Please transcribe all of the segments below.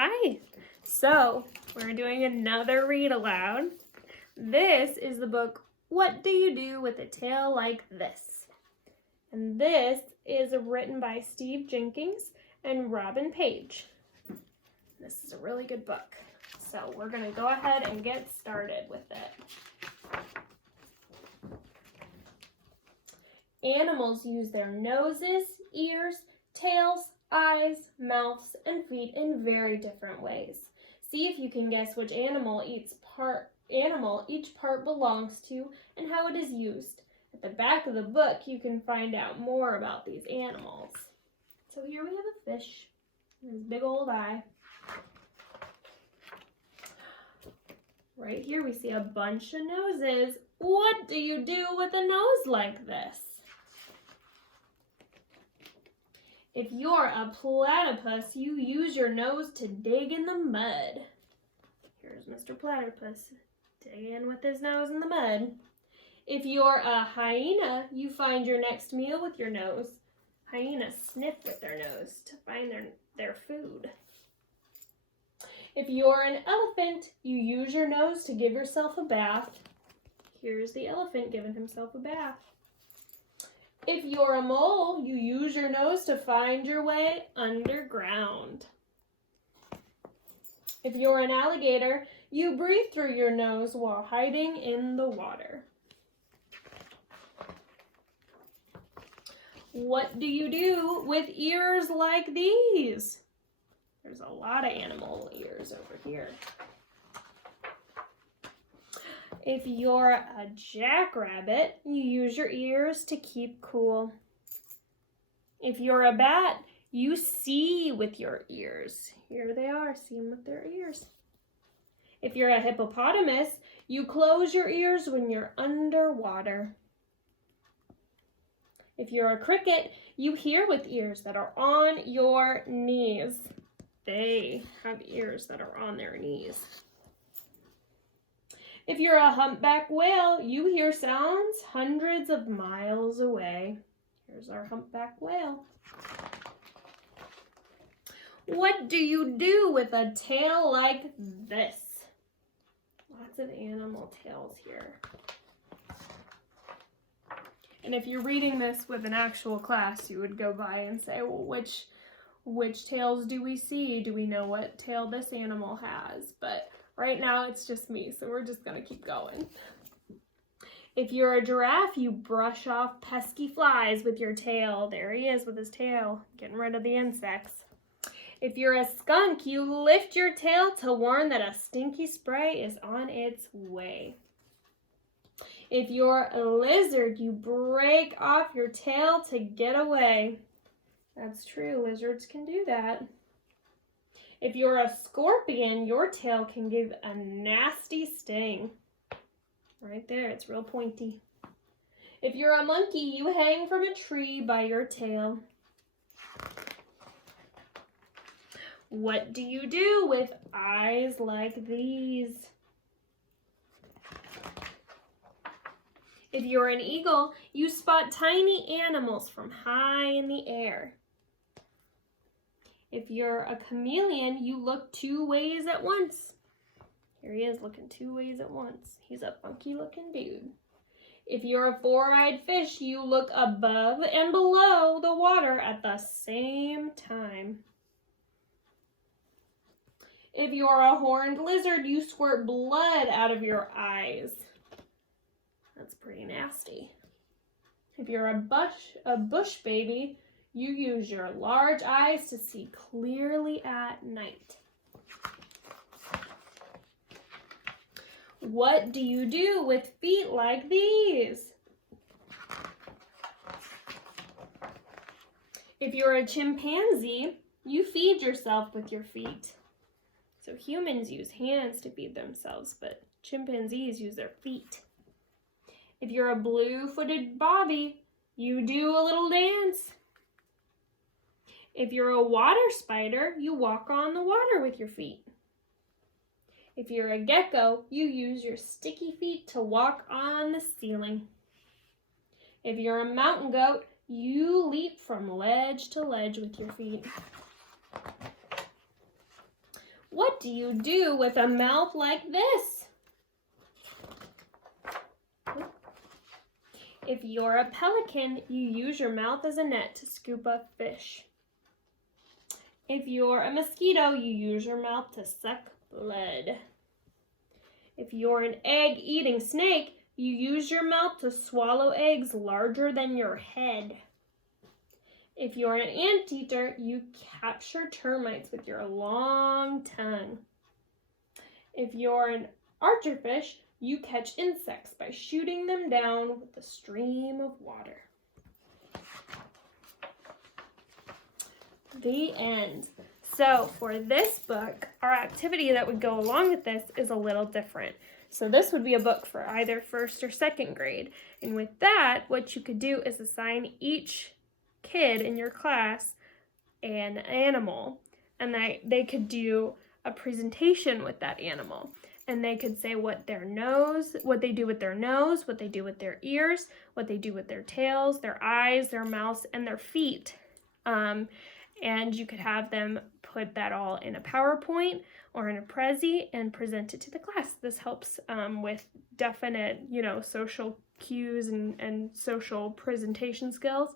Hi. So, we're doing another read aloud. This is the book, What Do You Do with a Tail Like This? And this is written by Steve Jenkins and Robin Page. This is a really good book. So, we're going to go ahead and get started with it. Animals use their noses, ears, tails, eyes, mouths, and feet in very different ways. See if you can guess which animal each part belongs to and how it is used. At the back of the book, you can find out more about these animals. So here we have a fish and his big old eye. Right here we see a bunch of noses. What do you do with a nose like this? If you're a platypus, you use your nose to dig in the mud. Here's Mr. Platypus digging with his nose in the mud. If you're a hyena, you find your next meal with your nose. Hyenas sniff with their nose to find their food. If you're an elephant, you use your nose to give yourself a bath. Here's the elephant giving himself a bath. If you're a mole, you use your nose to find your way underground. If you're an alligator, you breathe through your nose while hiding in the water. What do you do with ears like these? There's a lot of animal ears over here. If you're a jackrabbit, you use your ears to keep cool. If you're a bat, you see with your ears. Here they are, seeing with their ears. If you're a hippopotamus, you close your ears when you're underwater. If you're a cricket, you hear with ears that are on your knees. They have ears that are on their knees. If you're a humpback whale, you hear sounds hundreds of miles away. Here's our humpback whale. What do you do with a tail like this? Lots of animal tails here. And if you're reading this with an actual class, you would go by and say, well, which tails do we see? Do we know what tail this animal has? But right now, it's just me, so we're just gonna keep going. If you're a giraffe, you brush off pesky flies with your tail. There he is with his tail, getting rid of the insects. If you're a skunk, you lift your tail to warn that a stinky spray is on its way. If you're a lizard, you break off your tail to get away. That's true, lizards can do that. If you're a scorpion, your tail can give a nasty sting. Right there, it's real pointy. If you're a monkey, you hang from a tree by your tail. What do you do with eyes like these? If you're an eagle, you spot tiny animals from high in the air. If you're a chameleon, you look two ways at once. Here he is looking two ways at once. He's a funky looking dude. If you're a four-eyed fish, you look above and below the water at the same time. If you're a horned lizard, you squirt blood out of your eyes. That's pretty nasty. If you're a bush baby, you use your large eyes to see clearly at night. What do you do with feet like these? If you're a chimpanzee, you feed yourself with your feet. So humans use hands to feed themselves, but chimpanzees use their feet. If you're a blue-footed bobby, you do a little dance. If you're a water spider, you walk on the water with your feet. If you're a gecko, you use your sticky feet to walk on the ceiling. If you're a mountain goat, you leap from ledge to ledge with your feet. What do you do with a mouth like this? If you're a pelican, you use your mouth as a net to scoop up fish. If you're a mosquito, you use your mouth to suck blood. If you're an egg-eating snake, you use your mouth to swallow eggs larger than your head. If you're an anteater, you capture termites with your long tongue. If you're an archerfish, you catch insects by shooting them down with a stream of water. The end. So for this book, our activity that would go along with this is a little different. So this would be a book for either 1st or 2nd grade. And with that, what you could do is assign each kid in your class an animal. And they could do a presentation with that animal. And they could say what they do with their nose, what they do with their ears, what they do with their tails, their eyes, their mouths, and their feet. And you could have them put that all in a PowerPoint or in a Prezi and present it to the class. This helps with definite, social cues and social presentation skills.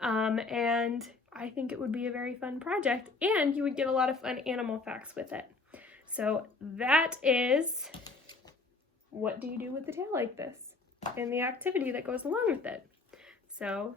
And I think it would be a very fun project, and you would get a lot of fun animal facts with it. So that is what do you do with a tail like this and the activity that goes along with it. So